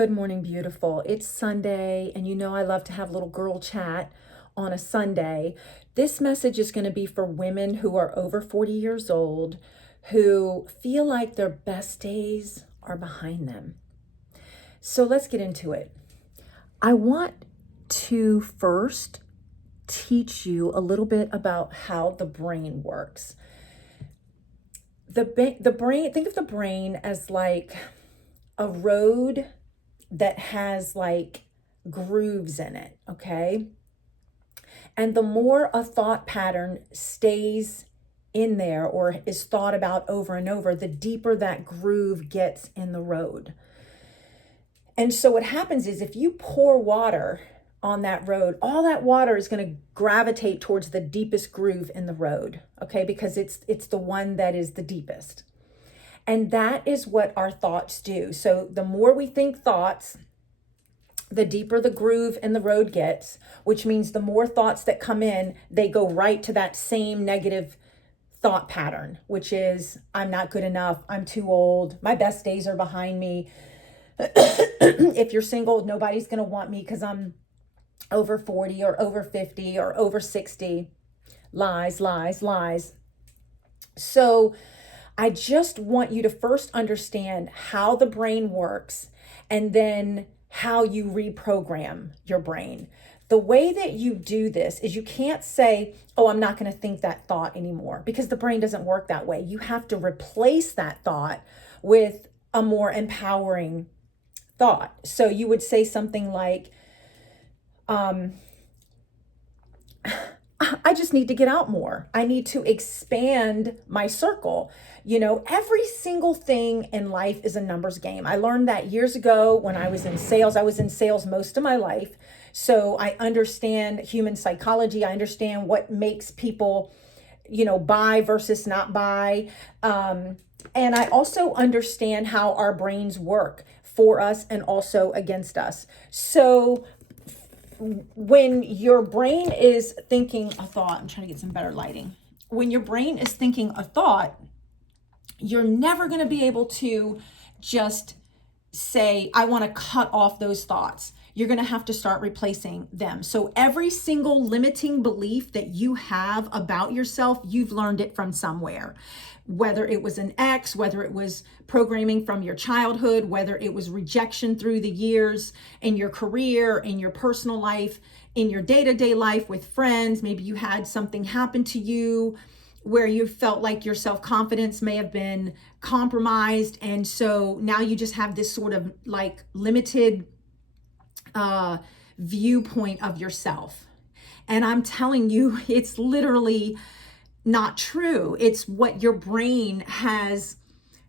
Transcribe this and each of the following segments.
Good morning, beautiful. It's Sunday, and you know I love to have little girl chat on a Sunday. This message is going to be for women who are over 40 years old who feel like their best days are behind them. So let's get into it. I want to first teach you a little bit about how the brain works. The brain, think of the brain as like a road that has like grooves in it, okay? And the more a thought pattern stays in there or is thought about over and over, the deeper that groove gets in the road. And so what happens is if you pour water on that road, all that water is going to gravitate towards the deepest groove in the road, okay? Because it's the one that is the deepest. And that is what our thoughts do. So the more we think thoughts, the deeper the groove in the road gets, which means the more thoughts that come in, they go right to that same negative thought pattern, which is, I'm not good enough, I'm too old, my best days are behind me. If you're single, nobody's going to want me because I'm over 40 or over 50 or over 60. Lies, lies, lies. So I just want you to first understand how the brain works and then how you reprogram your brain. The way that you do this is you can't say, oh, I'm not going to think that thought anymore, because the brain doesn't work that way. You have to replace that thought with a more empowering thought. So you would say something like, I just need to get out more. I need to expand my circle. You know, every single thing in life is a numbers game. I learned that years ago when I was in sales. I was in sales most of my life. So I understand human psychology. I understand what makes people, buy versus not buy. And I also understand how our brains work for us and also against us. So when your brain is thinking a thought, I'm trying to get some better lighting. When your brain is thinking a thought, you're never going to be able to just say, I want to cut off those thoughts. You're going to have to start replacing them. So every single limiting belief that you have about yourself, you've learned it from somewhere. Whether it was an ex, whether it was programming from your childhood, whether it was rejection through the years in your career, in your personal life, in your day-to-day life with friends. Maybe you had something happen to you where you felt like your self-confidence may have been compromised. And so now you just have this sort of like limited viewpoint of yourself. And I'm telling you, it's literally not true. It's what your brain has.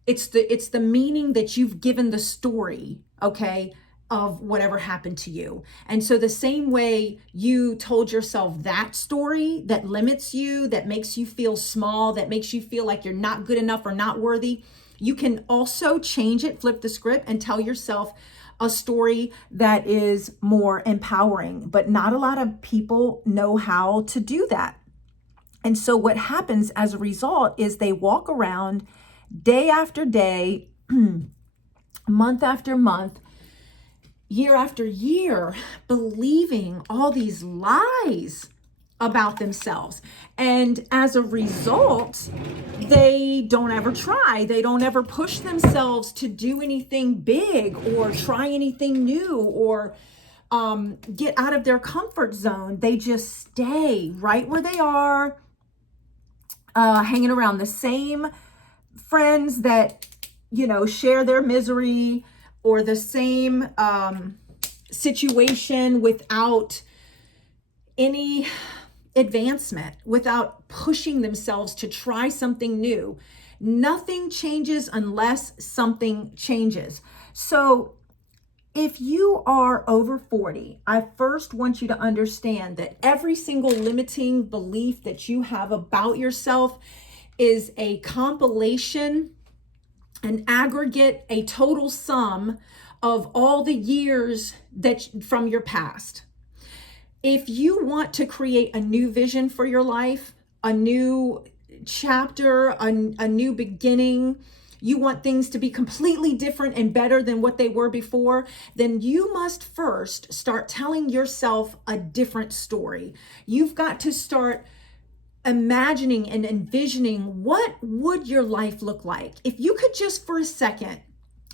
It's the meaning that you've given the story, okay, of whatever happened to you. And so the same way you told yourself that story that limits you, that makes you feel small, that makes you feel like you're not good enough or not worthy, you can also change it, flip the script, and tell yourself a story that is more empowering. But not a lot of people know how to do that. And so what happens as a result is they walk around day after day, month after month, year after year, believing all these lies about themselves. And as a result, they don't ever try. They don't ever push themselves to do anything big or try anything new or get out of their comfort zone. They just stay right where they are, hanging around the same friends that, share their misery, or the same situation without any advancement, without pushing themselves to try something new. Nothing changes unless something changes. So if you are over 40, I first want you to understand that every single limiting belief that you have about yourself is a compilation, an aggregate, a total sum of all the years that from your past. If you want to create a new vision for your life, a new chapter, a new beginning, you want things to be completely different and better than what they were before, then you must first start telling yourself a different story. You've got to start imagining and envisioning, what would your life look like if you could just for a second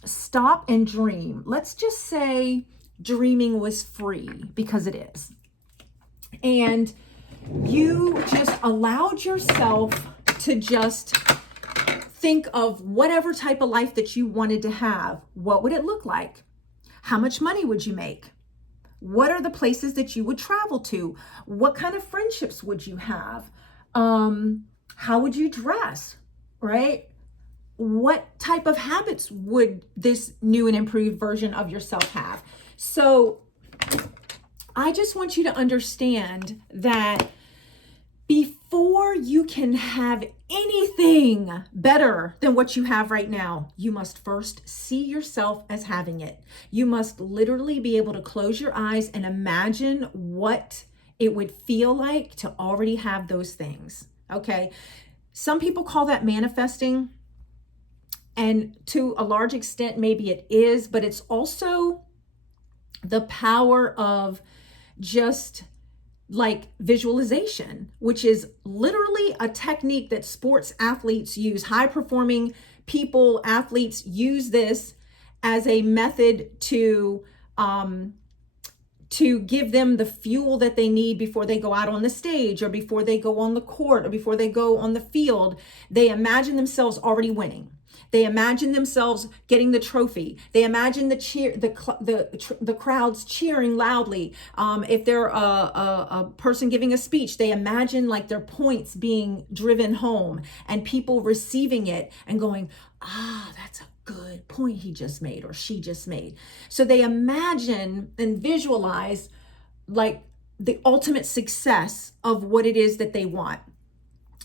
stop and dream. Let's just say dreaming was free, because it is. And you just allowed yourself to just think of whatever type of life that you wanted to have. What would it look like? How much money would you make? What are the places that you would travel to? What kind of friendships would you have? How would you dress, right? What type of habits would this new and improved version of yourself have? So I just want you to understand that before you can have anything better than what you have right now, you must first see yourself as having it. You must literally be able to close your eyes and imagine what it would feel like to already have those things. Okay. Some people call that manifesting. And to a large extent, maybe it is, but it's also the power of just like visualization, which is literally a technique that sports athletes use. High performing people, athletes use this as a method to give them the fuel that they need before they go out on the stage, or before they go on the court, or before they go on the field. They imagine themselves already winning. They imagine themselves getting the trophy. They imagine the crowds cheering loudly. If they're a person giving a speech, they imagine like their points being driven home and people receiving it and going, that's a good point he just made or she just made. So they imagine and visualize like the ultimate success of what it is that they want.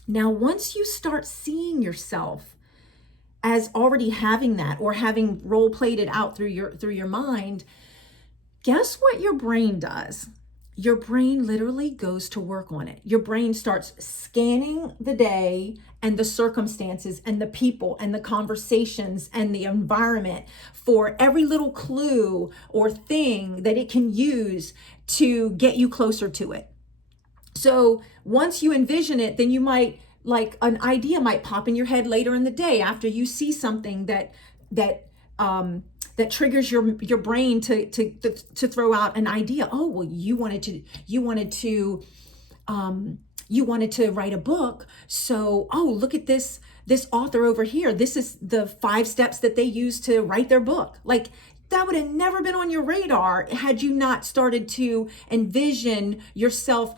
Now, once you start seeing yourself as already having that, or having role played it out through your mind, guess what your brain does? Your brain literally goes to work on it. Your brain starts scanning the day and the circumstances and the people and the conversations and the environment for every little clue or thing that it can use to get you closer to it. So once you envision it, then you might, like an idea might pop in your head later in the day after you see something that triggers your brain to throw out an idea. Oh, well, you wanted to write a book. So, look at this author over here. This is the 5 steps that they use to write their book. Like, that would have never been on your radar had you not started to envision yourself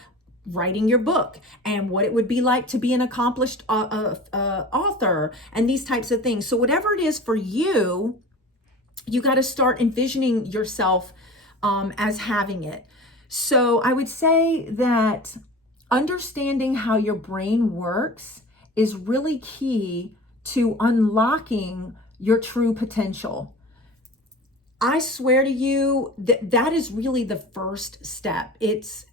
writing your book and what it would be like to be an accomplished author and these types of things. So whatever it is for you, you got to start envisioning yourself as having it. So I would say that understanding how your brain works is really key to unlocking your true potential. I swear to you that is really the first step. It's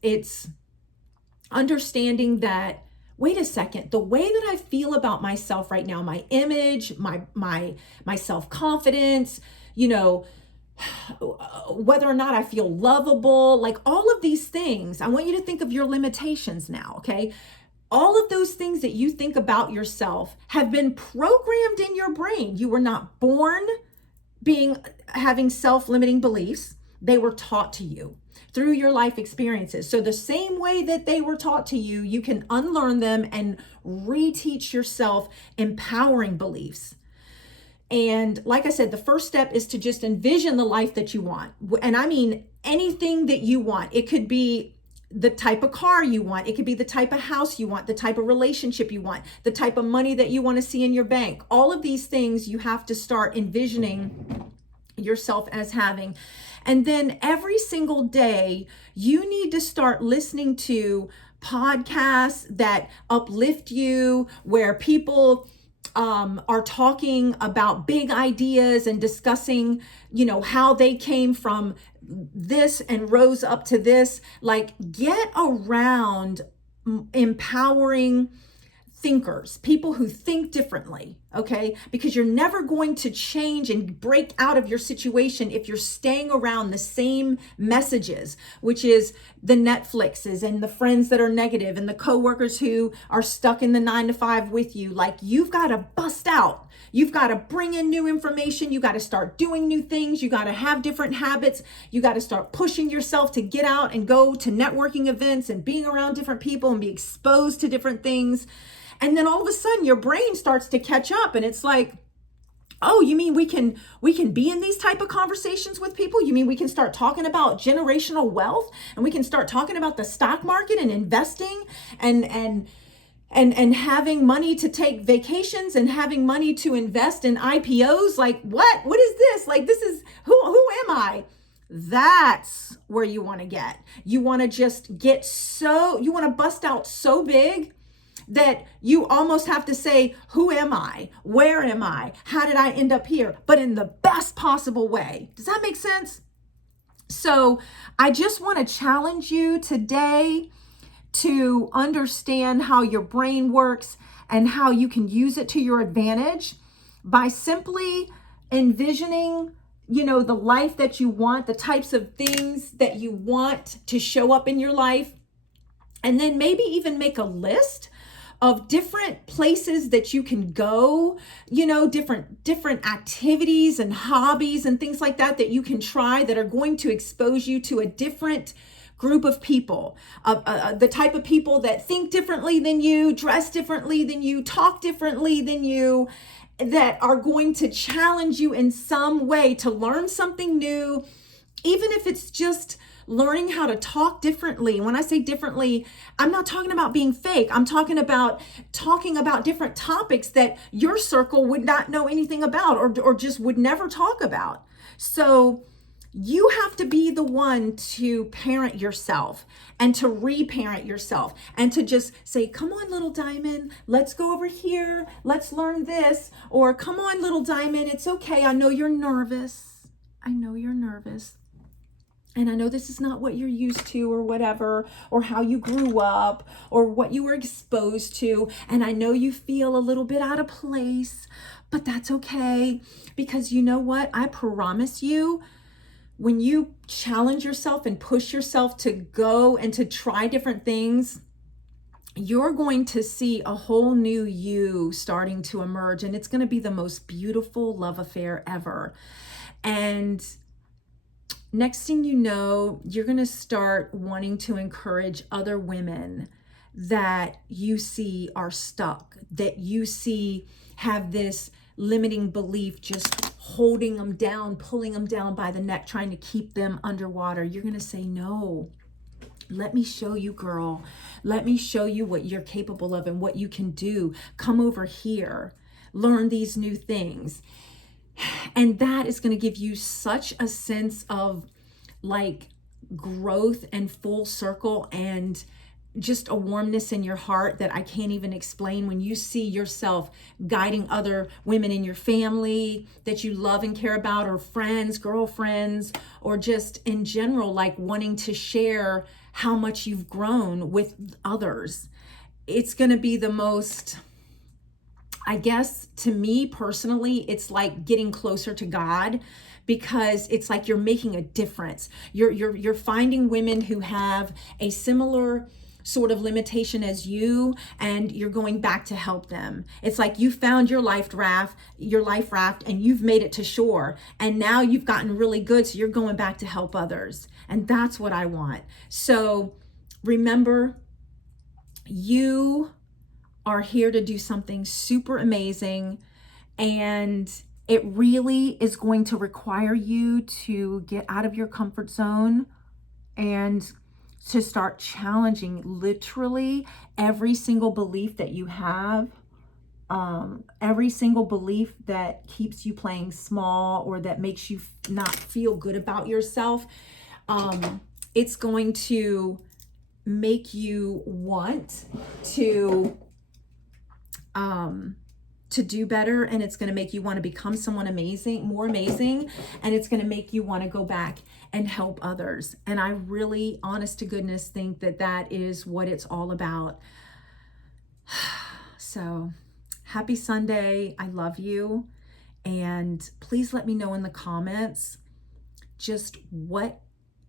understanding that, wait a second, the way that I feel about myself right now, my image, my self-confidence, whether or not I feel lovable, like all of these things, I want you to think of your limitations now, okay? All of those things that you think about yourself have been programmed in your brain. You were not born having self-limiting beliefs. They were taught to you through your life experiences. So the same way that they were taught to you, you can unlearn them and reteach yourself empowering beliefs. And like I said, the first step is to just envision the life that you want. And I mean anything that you want. It could be the type of car you want. It could be the type of house you want, the type of relationship you want, the type of money that you want to see in your bank. All of these things you have to start envisioning yourself as having. And then every single day, you need to start listening to podcasts that uplift you, where people are talking about big ideas and discussing, how they came from this and rose up to this. Like, get around empowering thinkers, people who think differently, okay? Because you're never going to change and break out of your situation if you're staying around the same messages, which is the Netflixes and the friends that are negative and the coworkers who are stuck in the 9 to 5 with you. Like, you've got to bust out. You've got to bring in new information. You got to start doing new things. You got to have different habits. You got to start pushing yourself to get out and go to networking events and being around different people and be exposed to different things. And then all of a sudden your brain starts to catch up, and it's like, oh, you mean we can be in these type of conversations with people? You mean we can start talking about generational wealth, and we can start talking about the stock market and investing and having money to take vacations and having money to invest in IPOs? Like, what is this? Like, this is, who am I? That's where you want to get. You want to just get you want to bust out so big that you almost have to say, who am I? Where am I? How did I end up here? But in the best possible way. Does that make sense? So I just want to challenge you today to understand how your brain works and how you can use it to your advantage by simply envisioning, the life that you want, the types of things that you want to show up in your life, and then maybe even make a list of different places that you can go, different activities and hobbies and things like that you can try that are going to expose you to a different group of people, the type of people that think differently than you, dress differently than you, talk differently than you, that are going to challenge you in some way to learn something new, even if it's just learning how to talk differently. When I say differently, I'm not talking about being fake. I'm talking about different topics that your circle would not know anything about or just would never talk about. So you have to be the one to parent yourself and to reparent yourself and to just say, come on, little diamond, let's go over here. Let's learn this. Or come on, little diamond, it's okay. I know you're nervous. And I know this is not what you're used to or whatever, or how you grew up or what you were exposed to. And I know you feel a little bit out of place, but that's okay. Because you know what? I promise you, when you challenge yourself and push yourself to go and to try different things, you're going to see a whole new you starting to emerge. And it's going to be the most beautiful love affair ever. And next thing you know, you're going to start wanting to encourage other women that you see are stuck, that you see have this limiting belief just holding them down, pulling them down by the neck, trying to keep them underwater. You're going to say, no, let me show you, girl. Let me show you what you're capable of and what you can do. Come over here, learn these new things. And that is going to give you such a sense of like growth and full circle and just a warmness in your heart that I can't even explain when you see yourself guiding other women in your family that you love and care about, or friends, girlfriends, or just in general, like wanting to share how much you've grown with others. It's going to be the most, I guess, to me personally, it's like getting closer to God, because it's like you're making a difference. You're finding women who have a similar sort of limitation as you, and you're going back to help them. It's like you found your life raft, and you've made it to shore, and now you've gotten really good, so you're going back to help others. And that's what I want. So remember, you are here to do something super amazing, and it really is going to require you to get out of your comfort zone and to start challenging literally every single belief that you have, every single belief that keeps you playing small or that makes you not feel good about yourself. It's going to make you want to do better, and it's going to make you want to become someone amazing, more amazing, and it's going to make you want to go back and help others. And I really, honest to goodness, think that that is what it's all about. So Happy Sunday. I love you. And please let me know in the comments just what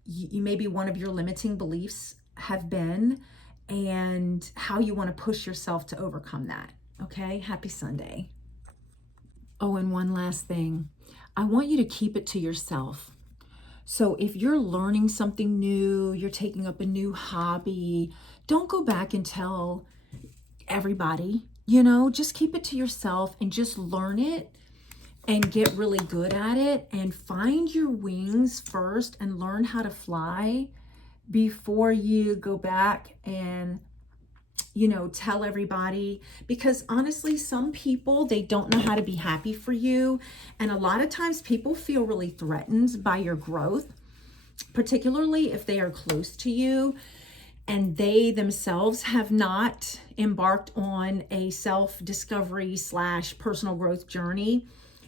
maybe one of your limiting beliefs have been and how you want to push yourself to overcome that. Okay? Happy Sunday. Oh, and one last thing. I want you to keep it to yourself. So if you're learning something new, you're taking up a new hobby, don't go back and tell everybody, just keep it to yourself and just learn it and get really good at it and find your wings first and learn how to fly before you go back and tell everybody, because honestly, some people, they don't know how to be happy for you. And a lot of times people feel really threatened by your growth, particularly if they are close to you and they themselves have not embarked on a self-discovery / personal growth journey.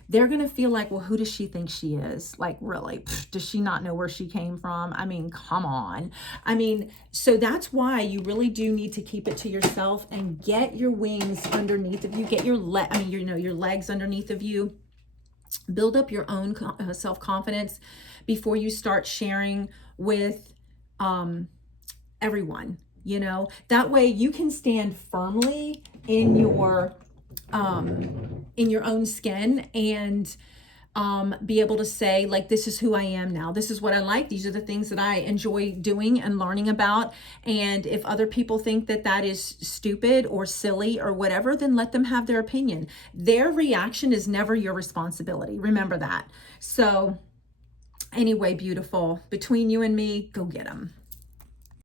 They're going to feel like, well, who does she think she is? Like, really? Does she not know where she came from? I mean, come on. So that's why you really do need to keep it to yourself and get your wings underneath of you. Get your your legs underneath of you. Build up your own self-confidence before you start sharing with everyone. That way you can stand firmly in your own skin and be able to say, like, this is who I am now. This is what I like. These are the things that I enjoy doing and learning about. And if other people think that that is stupid or silly or whatever, then let them have their opinion. Their reaction is never your responsibility. Remember that. So anyway, beautiful, between you and me, go get them.